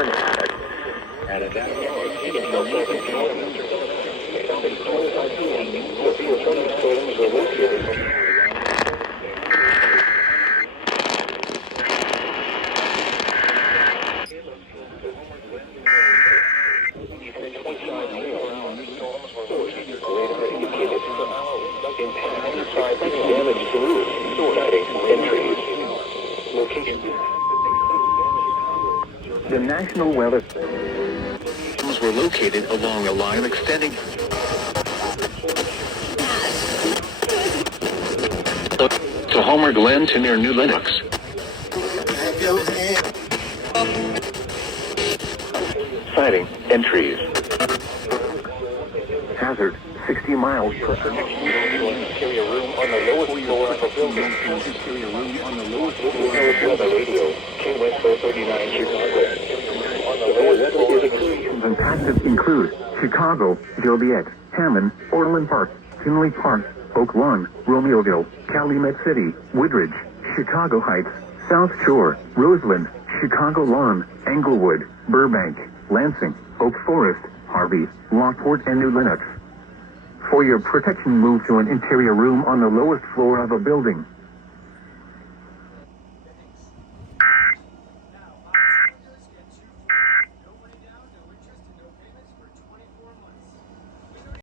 warning. And at that the National Weather were located along a line extending to Homer Glen to near New Lenox. Sighting entries. Hazard 60 miles per hour. Interior room on the lowest floor of the building. Interior room on the lowest floor. Weather radio. King West 439 Chicago. And passes include Chicago, Joliet, Hammond, Orland Park, Tinley Park, Oak Lawn, Romeoville, Calumet City, Woodridge, Chicago Heights, South Shore, Roseland, Chicago Lawn, Englewood, Burbank, Lansing, Oak Forest, Harvey, Lockport, and New Lenox. For your protection, move to an interior room on the lowest floor of a building.